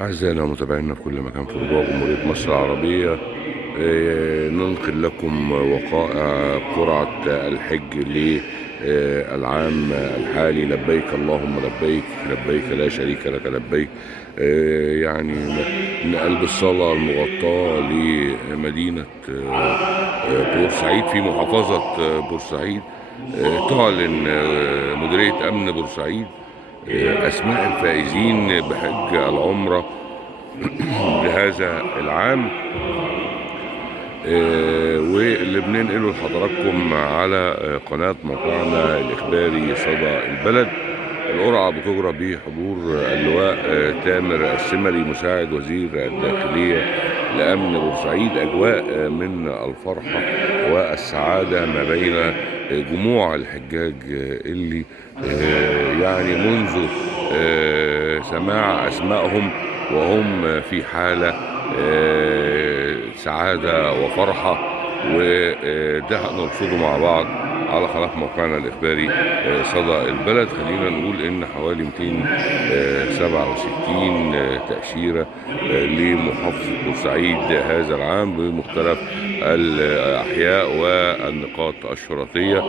أعزائنا ومتابعينا في كل مكان في ربوع جمهورية مصر العربية، ننقل لكم وقائع قرعة الحج للعام الحالي. لبيك اللهم لبيك، لبيك لا شريك لك لبيك. يعني من قلب الصالة المغطاة لمدينة بورسعيد في محافظة بورسعيد، تعلن مديرية أمن بورسعيد أسماء الفائزين بحج العمرة لهذا العام، واللي بننقله لحضراتكم على قناة موقعنا الإخباري صدى البلد. القرعة بتجرى بحضور اللواء تامر السمري مساعد وزير الداخلية لأمن بورسعيد. أجواء من الفرحة والسعادة ما بين جموع الحجاج اللي يعني منذ سماع أسمائهم وهم في حالة سعادة وفرحة، وده هنرصده مع بعض على قناة موقعنا الإخباري صدى البلد. خلينا نقول إن حوالي 267 تأشيرة لمحافظة بورسعيد هذا العام بمختلف الأحياء والنقاط الشرطية.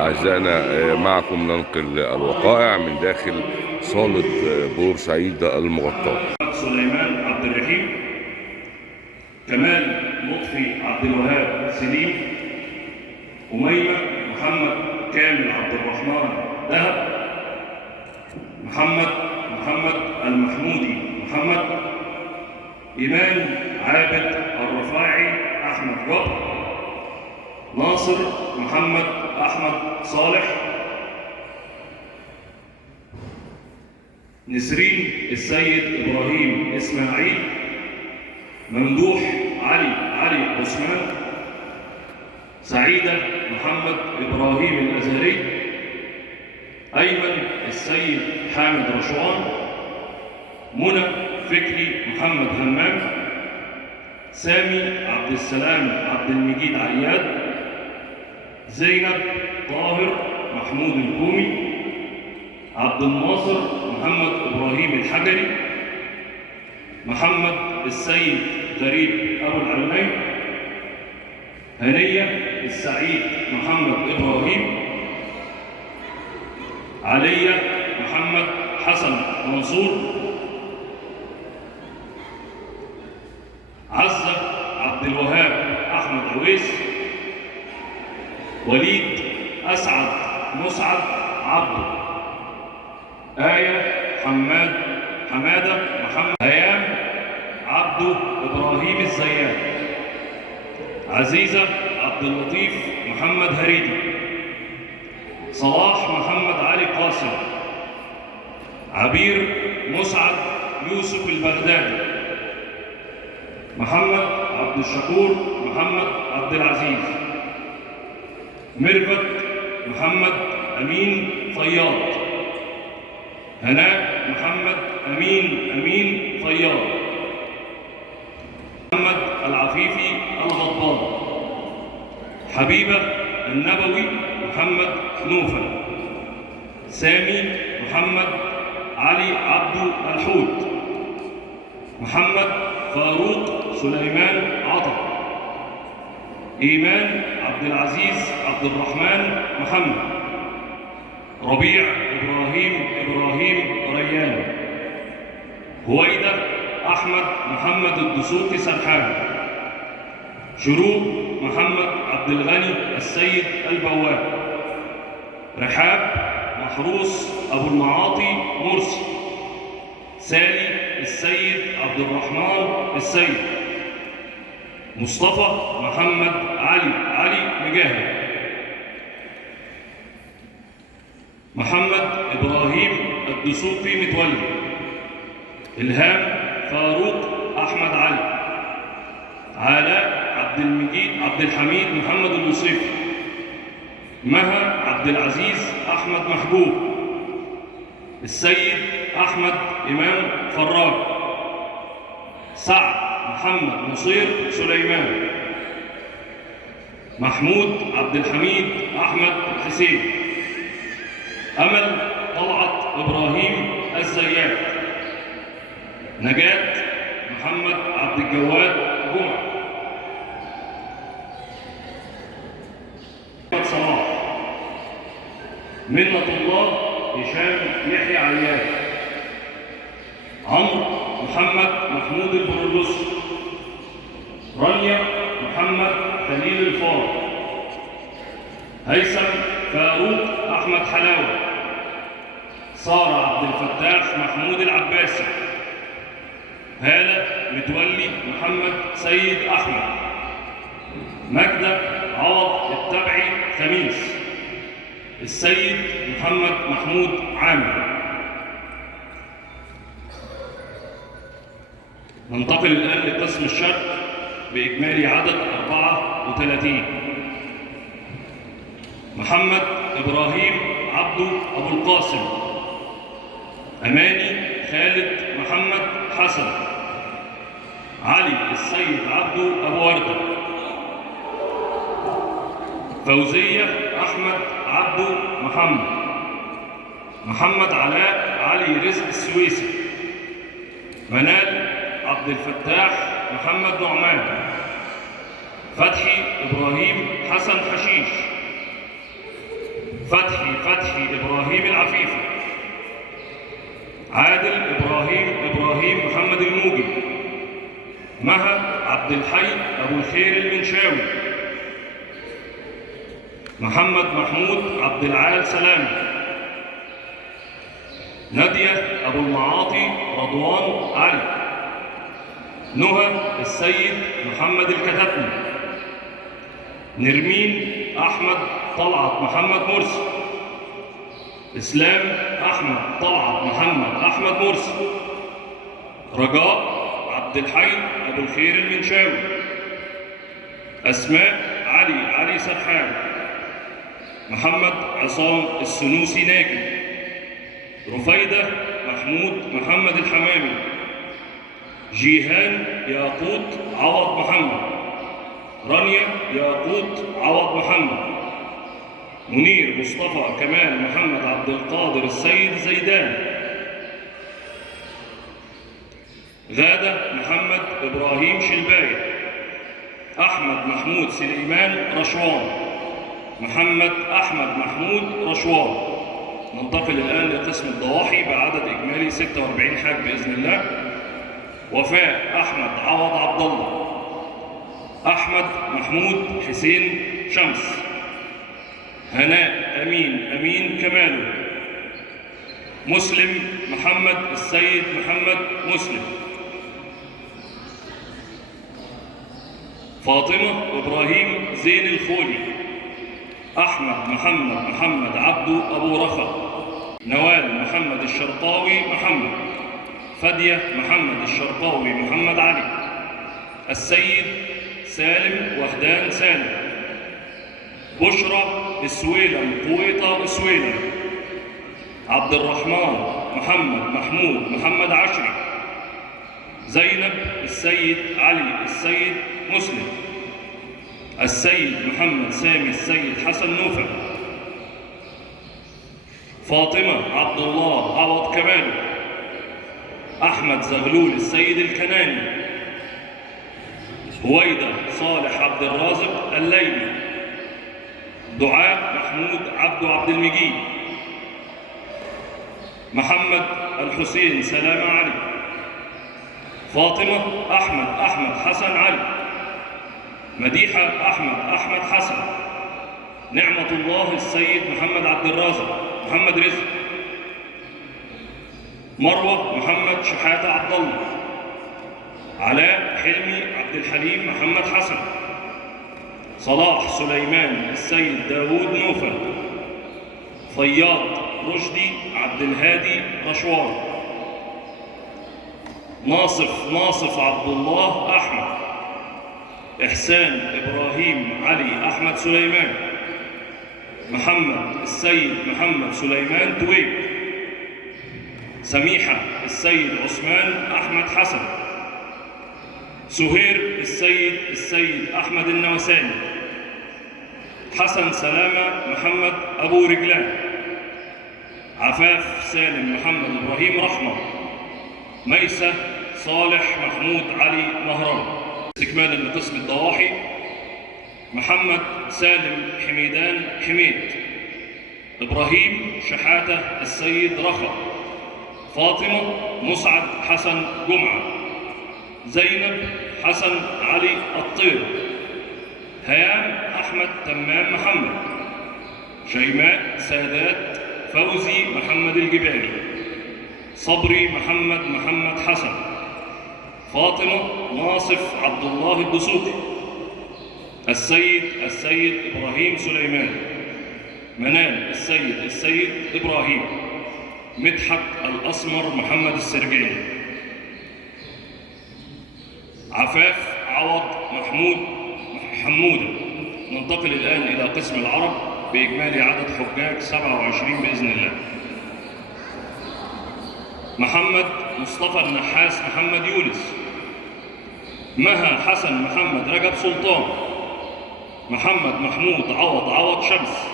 أعزائنا معكم ننقل الوقائع من داخل صالة بورسعيد المغطاة. سليمان عبد الرحيم، كمال لطفي عبد الوهاب سليم، أميمة محمد كامل عبد الرحمن دهب، محمد المحمودي محمد، إيمان عابد الرفاعي أحمد جبر، ناصر محمد أحمد صالح، نسرين السيد إبراهيم إسماعيل، ممدوح علي عثمان، سعيدة محمد إبراهيم الأزهري، أيمن السيد حامد رشوان، منى فكري محمد همام، سامي عبد السلام عبد المجيد عياد، زينب طاهر محمود الكومي، عبد الناصر محمد إبراهيم الحجري، محمد السيد غريب أبو العلمين، هنية السعيد محمد إبراهيم، علية محمد حسن منصور، عزة عبد الوهاب أحمد عويس، وليد أسعد مسعد عبده، آية حمادة محمد، هيام عبده إبراهيم الزيات، عزيزة عبد اللطيف محمد هريدي، صلاح محمد علي قاسم، عبير مسعد يوسف البغدادي، محمد عبد الشكور محمد عبد العزيز، ميرفت محمد أمين فياض، هناء محمد أمين فياض، محمد العفيفي الغضبان، حبيبة النبوي محمد نوفل، سامي محمد علي عبدو الحوت، محمد فاروق سليمان عطا، إيمان عبد العزيز عبد الرحمن محمد، ربيع إبراهيم ريان، هويدة أحمد محمد الدسوقي سرحان، شروق محمد عبد الغني السيد البواب، رحاب محروس أبو المعاطي مرسي، سالي السيد عبد الرحمن السيد، مصطفى محمد علي مجاهد، محمد إبراهيم الدسوقي متولي، إلهام فاروق أحمد علي، علاء عبد الحميد محمد الوصيفي، مها عبد العزيز أحمد محبوب، السيد أحمد إمام فراج، سعد محمد نصير سليمان، محمود عبد الحميد أحمد حسين، أمل طلعت إبراهيم الزيات، نجاة محمد عبد الجواد جمعة. صلاح. منة الله هشام يحيى عياد. عمرو محمد محمود البرولوسي. رانيا محمد خليل الفار. هيثم فاروق احمد حلاوه. ساره عبد الفتاح محمود العباسي. هاله متولي محمد سيد احمد. ماجده عوض التبعي خميس. السيد محمد محمود عامر. ننتقل الآن لقسم الشرق بإجمالي عدد 34. محمد إبراهيم عبده أبو القاسم. أماني خالد محمد حسن. علي السيد عبده أبو وردة. فوزية أحمد عبده محمد. محمد علاء علي رزق السويسي. منال عبد الفتاح محمد نعمان. فتحي إبراهيم حسن حشيش. فتحي إبراهيم العفيفي. عادل إبراهيم محمد الموجي. مها عبد الحي أبو الخير المنشاوي. محمد محمود عبد العال سلامي. نادية أبو المعاطي رضوان علي. نهى السيد محمد الكتاتني. نرمين أحمد طلعت محمد مرسي. إسلام أحمد طلعت محمد أحمد مرسي. رجاء عبد الحي أبو الخير المنشاوي. أسماء علي سرحان. محمد عصام السنوسي ناجي. رفيدة محمد الحمامي. جيهان ياقوت عوض محمد. رانيا ياقوت عوض محمد. منير مصطفى كمال محمد عبد القادر السيد زيدان. غادة محمد إبراهيم شلباية. أحمد محمود سليمان رشوان. محمد أحمد محمود رشوان. ننتقل الآن لقسم الضواحي بعدد إجمالي 46 حاج بإذن الله. وفاء أحمد عوض عبد الله. أحمد محمود حسين شمس. هناء أمين كماله. مسلم محمد السيد محمد مسلم. فاطمة إبراهيم زين الخولي. أحمد محمد عبده أبو رفا. نوال محمد الشرقاوي محمد. فدية محمد الشرقاوي محمد علي. السيد سالم وهدان سالم. بشرى السويلم قويطة السويلم. عبد الرحمن محمود محمد عشري. زينب السيد علي السيد مسلم. السيد محمد سامي السيد حسن نوفل. فاطمة عبد الله عوض كماله. أحمد زغلول السيد الكناني. هويدة صالح عبد الرازق الليلي. دعاء محمود عبد المجيد. محمد الحسين سلامة علي. فاطمة أحمد حسن علي. مديحة أحمد حسن. نعمة الله السيد محمد عبد الرازق محمد رزق. مروة محمد شحاتة عبد الله. علاء حلمي عبد الحليم محمد حسن. صلاح سليمان السيد داوود نوفل. فياض رشدي عبد الهادي رشوان. ناصف عبد الله أحمد. إحسان إبراهيم علي أحمد سليمان. محمد السيد محمد سليمان تويب. سميحة السيد عثمان أحمد حسن. سهير السيد أحمد النوساني. حسن سلامة محمد أبو رجلان. عفاف سالم محمد إبراهيم رحمة. ميسة صالح محمود علي مهران. استكمالا لقسم الضواحي: محمد سالم حميدان حميد، إبراهيم شحاتة السيد رخا، فاطمة مسعد حسن جمعة، زينب حسن علي الطير، هيام أحمد تمام محمد، شيماء سادات فوزي محمد الجبالي، صبري محمد حسن، فاطمة ناصف عبد الله الدسوقي، السيد إبراهيم سليمان، منال السيد إبراهيم، مدحت الأسمر محمد السرجاني، عفاف عوض محمود حمودة. ننتقل الآن إلى قسم العرب بإجمالي عدد حجاج 27 بإذن الله. محمد مصطفى النحاس محمد يونس، مها حسن محمد رجب سلطان، محمد محمود عوض شمس،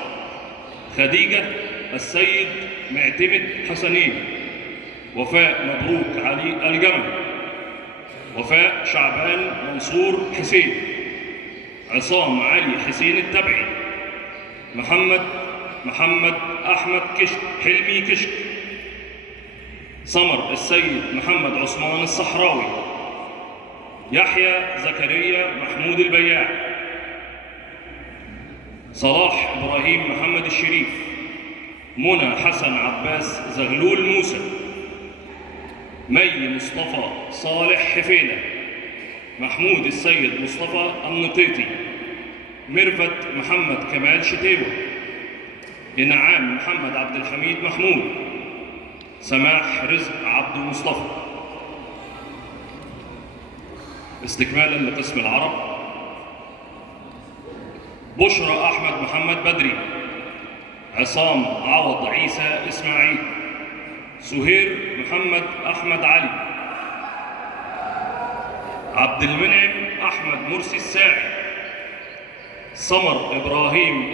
خديجة السيد معتمد حسنين، وفاء مبروك علي الجمل، وفاء شعبان منصور حسين، عصام علي حسين التبعي، محمد أحمد كشك حلمي كشك، سمر السيد محمد عثمان الصحراوي، يحيى زكريا محمود البياع، صلاح إبراهيم محمد الشريف، منى حسن عباس زغلول موسى، مي مصطفى صالح حفيلة، محمود السيد مصطفى النطيطي، ميرفت محمد كمال شتيوة، إنعام محمد عبد الحميد محمود، سماح رزق عبد المصطفى. استكمالا لقسم العرب: بشرى أحمد محمد بدري، عصام عوض عيسى إسماعيل، سهير محمد أحمد علي، عبد المنعم أحمد مرسي الساعي، سمر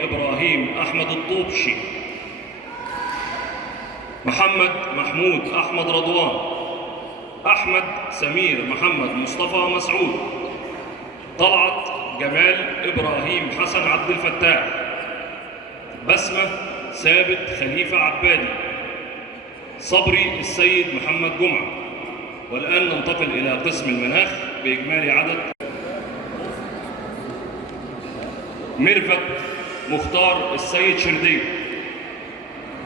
إبراهيم أحمد الطوبشي، محمد محمود أحمد رضوان، أحمد سمير محمد مصطفى مسعود، طلعت جمال إبراهيم حسن عبد الفتاح، بسمة ثابت خليفة عبادي، صبري السيد محمد جمعة. والآن ننتقل إلى قسم المناخ بإجمالي عدد: ميرفت مختار السيد شردي،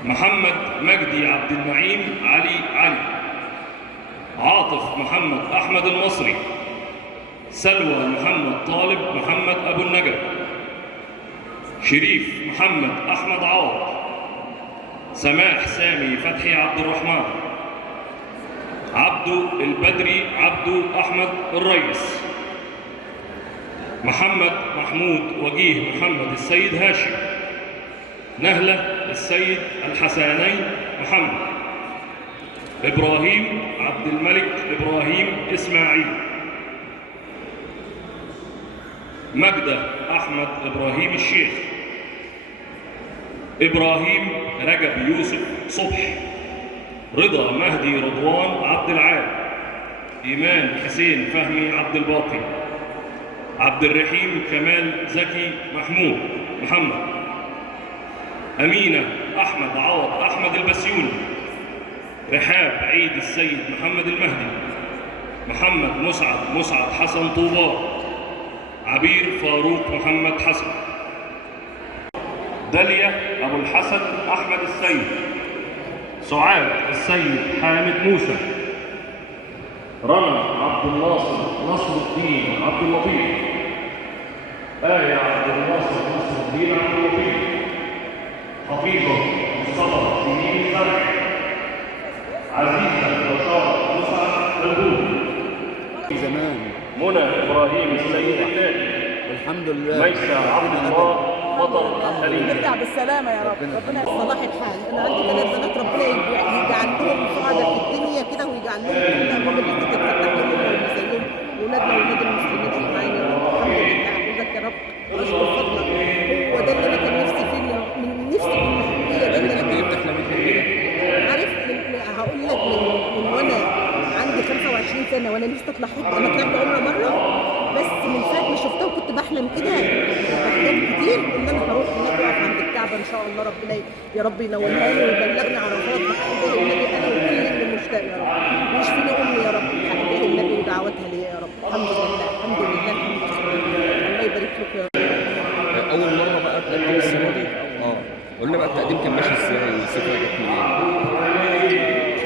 محمد مجدي عبد المعين علي، عاطف محمد أحمد المصري، سلوى محمد طالب محمد أبو النجا، شريف محمد أحمد عوض، سماح سامي فتحي عبد الرحمن، عبدو البدري عبدو أحمد الريس، محمد محمود وجيه محمد السيد هاشم، نهلة السيد الحساني محمد، إبراهيم عبد الملك إبراهيم إسماعيل، مجدة أحمد إبراهيم الشيخ، إبراهيم رجب يوسف صبح، رضا مهدي رضوان عبد العال، إيمان حسين فهمي عبد الباقي، عبد الرحيم كمال زكي محمد، أمينة أحمد عوض أحمد البسيوني، رحاب عيد السيد محمد المهدي، محمد مسعد حسن طوبار، عبير فاروق محمد حسن، داليا أبو الحسن أحمد السيد، سعاد السيد حامد موسى، رنا عبد الناصر نصر الدين عبد اللطيف، آية عبد الناصر نصر الدين عبد اللطيف، حفيظة مصطفى سنين زرع، عزيزة بشار مسعد البول، زمان منى إبراهيم السيد الثاني، الحمد لله، ميسة عبد الله مطر خليل. نرجع بالسلامة يا رب، ربنا صلاح الحال. أنا عندي 3 بنات، ربنا يجعل لهم سعادة في الدنيا كده، ويجعل لهم كل اللي تتفتح لهم ويزيهم وولادنا وولاد المسلمين أجمعين يا رب. الحمد لله أحمدك يا رب وأشكر فضلك. هو ده اللي أنا كان نفسي فيه، من نفسي هي ده اللي أنا عارف. هقول لك من وأنا عندي 25 سنه وانا نفسي اطلع حج. انا طلعت عمره مره بس من ساعه ما شفتها وكنت بحلم كده بحاجات كتير ان انا هروح هناك واقف عند الكعبه ان شاء الله. ربنا يا رب ينولها لي ويبلغني عرفات بحق جاه النبي انا وكل اللي مشتاق يا رب، ويشفيني امي يا رب بحق جاه النبي ودعواتها ليا يا رب. الحمد لله الحمد لله الحمد لله. الله يبارك لك يا رب. اول مره بقى تقدم السنه دي. قول لنا بقى التقديم كان ماشي ازاي والفكره جت منين؟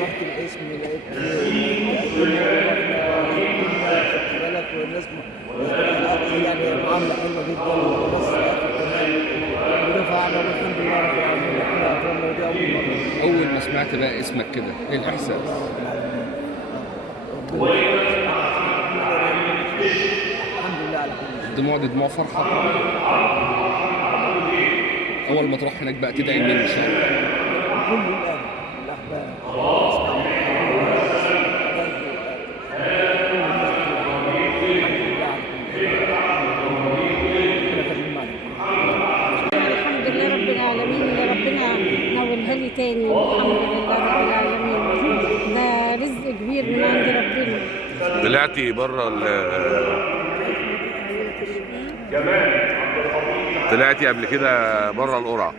رحت الاسم لقيت خدت بالك والناس يعني معامله حلوه جدا والناس تمام ودفعنا والحمد لله رب العالمين. احنا اكرمنا ودي اول مره. اول ما سمعت بقى اسمك كده ايه الاحساس؟ الحمد لله على كل شيء. دموع فرحه. اول ما تروح هناك بقى تدعي مين ان شاء الله؟ كل الاهل الاحباب الحمد لله رب العالمين اللي ربنا نولها لي تاني. الحمد لله رب العالمين، ده رزق كبير من عند ربنا. طلعتي بره طلعتي قبل كده بره القرعه،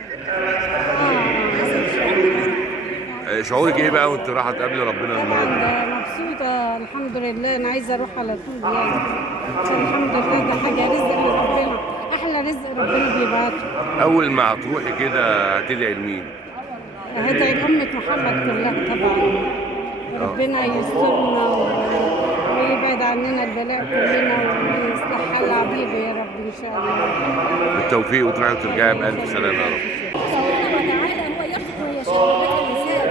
شعورك ايه بقى وانت رايحه تقابلي ربنا المره دي؟ ده مبسوطة الحمد لله، أنا عايزة أروح على طول يعني. الحمد لله ده حاجة رزق من ربنا، أحلى رزق ربنا بيبعته. اول ما هتروحي كده هتدعي لمين؟ هدعي لأمة محمد كلها طبعا، ربنا يسترنا ويبعد عننا البلاء كلنا ويصلح حال عبيده يا رب إن شاء الله. بالتوفيق وتروحي وترجعي بألف سلامة يا رب. سبحانه وتعالى هو يخلق ويشاء ويهب الإنسان.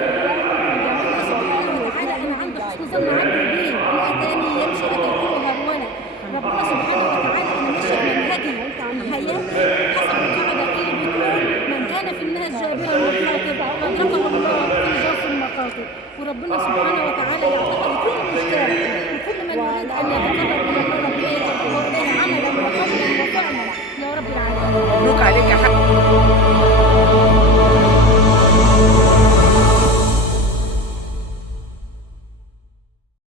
سبحانه وتعالى أنا عند حسن ظن عبدي بي، إن أتاني يمشي أتيته هرولا. ربنا سبحانه وتعالى أنا ماشية في منهجي حياتي حسب القاعدة اللي بتقول من كان في النهج جابرا مخاطب أدركه الله في جوف المخاطب. وربنا سبحانه وتعالى يعطيها لكل مشتاق وكل من يريد أن يتقرب